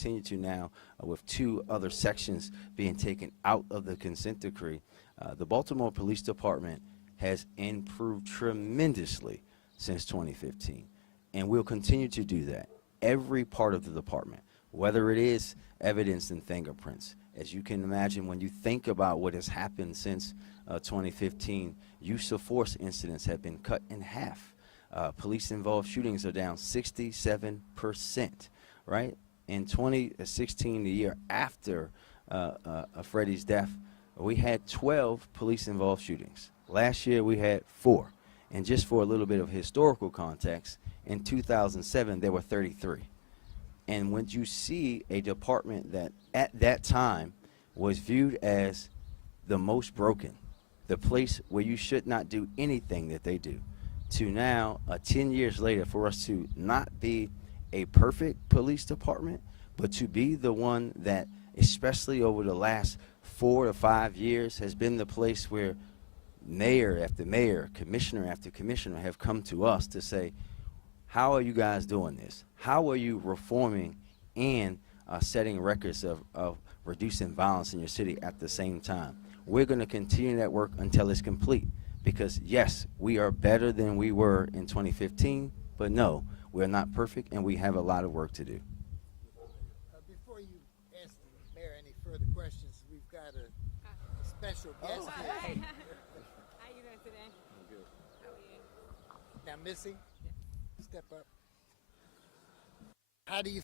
continue to now, with two other sections being taken out of the consent decree. The Baltimore Police Department has improved tremendously since 2015, and we'll continue to do that. Every part of the department, whether it is evidence and fingerprints. As you can imagine, when you think about what has happened since 2015, use of force incidents have been cut in half. Police-involved shootings are down 67%, right? In 2016, the year after Freddie's death, we had 12 police-involved shootings. Last year, we had 4. And just for a little bit of historical context, in 2007, there were 33. And when you see a department that at that time was viewed as the most broken, the place where you should not do anything that they do, to now, 10 years later, for us to not be a perfect police department, but to be the one that, especially over the last 4 to 5 years, has been the place where mayor after mayor, commissioner after commissioner have come to us to say, how are you guys doing this? How are you reforming and setting records of reducing violence in your city at the same time? We're going to continue that work until it's complete, because yes, we are better than we were in 2015, but no, we're not perfect, and we have a lot of work to do. Before you ask the mayor any further questions, we've got a special guest here. How you doing today? I'm good. How are you? Now, Missy, step up. How do you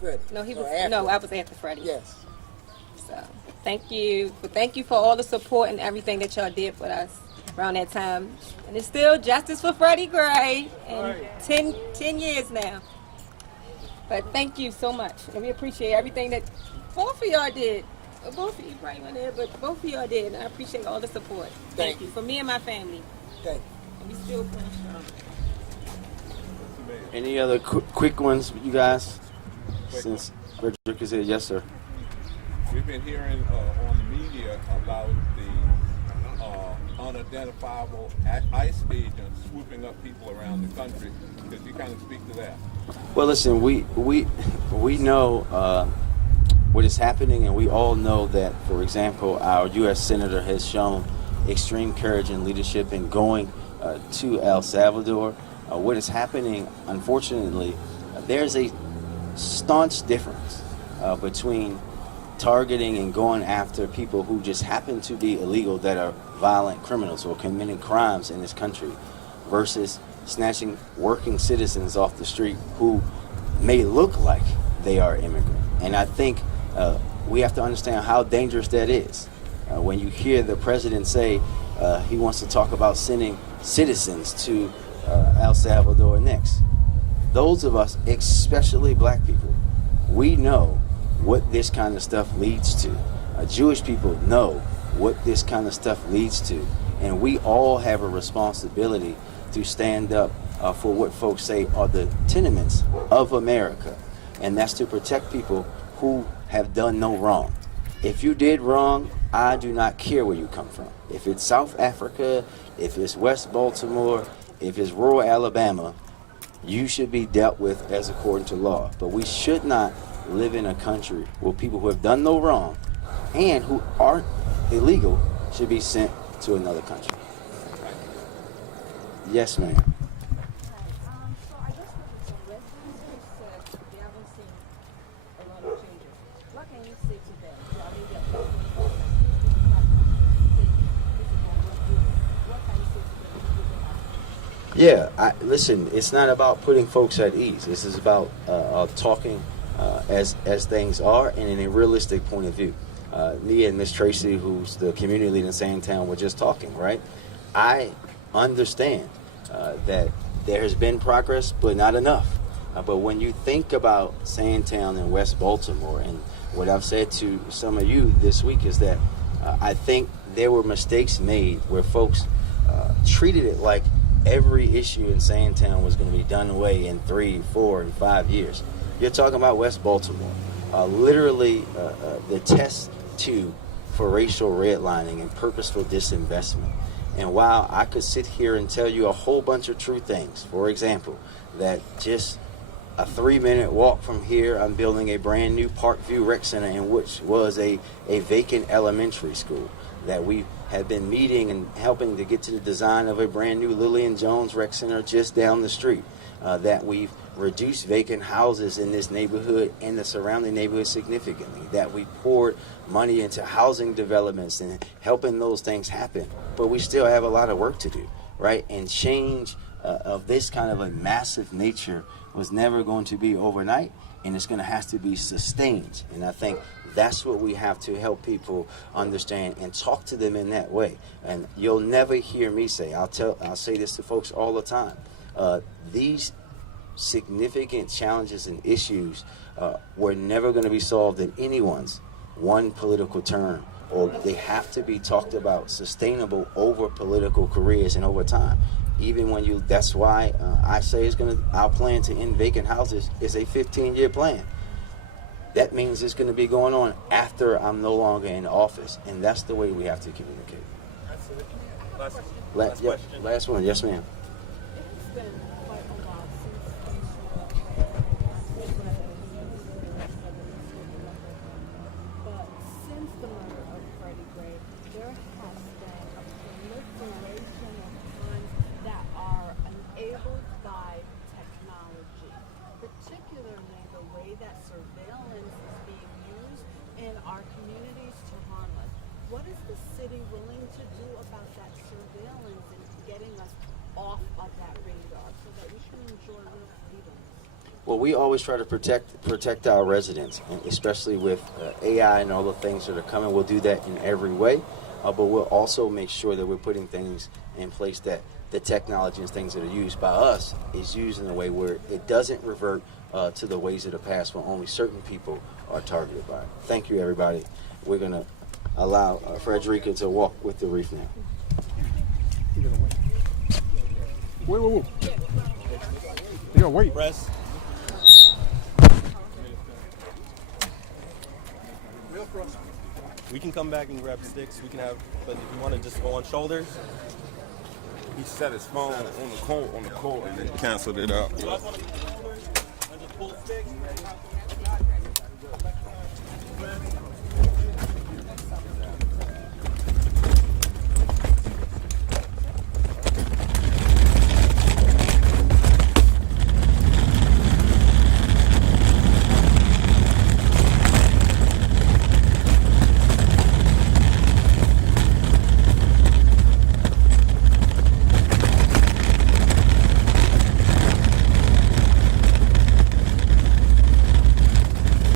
Freddie? No, he Or was. after? No, I was after Freddie. Yes. So thank you. But thank you for all the support and everything that y'all did for us around that time. And it's still justice for Freddie Gray, and 10 years now. But thank you so much, and we appreciate everything that both of y'all did. Both of you right in there, but both of y'all did, and I appreciate all the support. Thank you for me and my family. Thank you. And we still going strong. Any other quick ones, you guys? Since Frederick is here, yes, sir. We've been hearing on the media about the unidentifiable ICE agents swooping up people around the country. Could you kind of speak to that? Well, listen, we know what is happening, and we all know that, for example, our U.S. Senator has shown extreme courage and leadership in going to El Salvador. What is happening, unfortunately, there's a staunch difference between targeting and going after people who just happen to be illegal, that are violent criminals or committing crimes in this country, versus snatching working citizens off the street who may look like they are immigrant. And I think we have to understand how dangerous that is. When you hear the president say he wants to talk about sending citizens to El Salvador next, those of us, especially black people, we know what this kind of stuff leads to. Jewish people know what this kind of stuff leads to. And we all have a responsibility to stand up for what folks say are the tenements of America. And that's to protect people who have done no wrong. If you did wrong, I do not care where you come from. If it's South Africa, if it's West Baltimore, if it's rural Alabama, you should be dealt with as according to law. But we should not live in a country where people who have done no wrong and who aren't illegal should be sent to another country. Yes, ma'am. So I just spoke with some residents who said they haven't seen a lot of changes. What can you say to them? So are they their what can you say to them? Yeah, listen, it's not about putting folks at ease. This is about talking as things are and in a realistic point of view. Me and Miss Tracy, who's the community leader in Sandtown, were just talking, right? I understand that there has been progress, but not enough. But when you think about Sandtown and West Baltimore, and what I've said to some of you this week is that I think there were mistakes made where folks treated it like every issue in Sandtown was going to be done away in 3, 4, and 5 years. You're talking about West Baltimore, literally the test tube for racial redlining and purposeful disinvestment. And while I could sit here and tell you a whole bunch of true things, for example, that just a 3-minute walk from here, I'm building a brand new Parkview Rec Center, in which was a vacant elementary school, that we have been meeting and helping to get to the design of a brand new Lillian Jones Rec Center just down the street, that we've reduced vacant houses in this neighborhood and the surrounding neighborhood significantly, that we poured money into housing developments and helping those things happen. But we still have a lot of work to do, right? And change of this kind of a massive nature was never going to be overnight, and it's going to have to be sustained. And I think that's what we have to help people understand and talk to them in that way. And you'll never hear me say, I'll say this to folks all the time, these significant challenges and issues were never going to be solved in anyone's one political term, or they have to be talked about sustainable over political careers and over time. Even when that's why I say our plan to end vacant houses is a 15-year plan. That means it's going to be going on after I'm no longer in office, and that's the way we have to communicate. Absolutely. Last one. Yes, ma'am. It's been quite a while since the murder of Freddie Gray, there has been a proliferation of crimes that are enabled by technology, particularly the way that surveillance is being used in our communities to harm us. What is the city willing to do about that surveillance and getting us off of that radar so that we can enjoy real freedoms? Well, we always try to protect our residents, and especially with AI and all the things that are coming. We'll do that in every way, but we'll also make sure that we're putting things in place that the technology and things that are used by us is used in a way where it doesn't revert to the ways of the past when only certain people are targeted by it. Thank you, everybody. We're going to allow Frederica to walk with the wreath now. Wait. You gotta wait. Press. We can come back and grab sticks. We can have, but if you want to just go on shoulders. He set his phone on the coat, and then canceled it out. You guys want to get on shoulders and just pull sticks?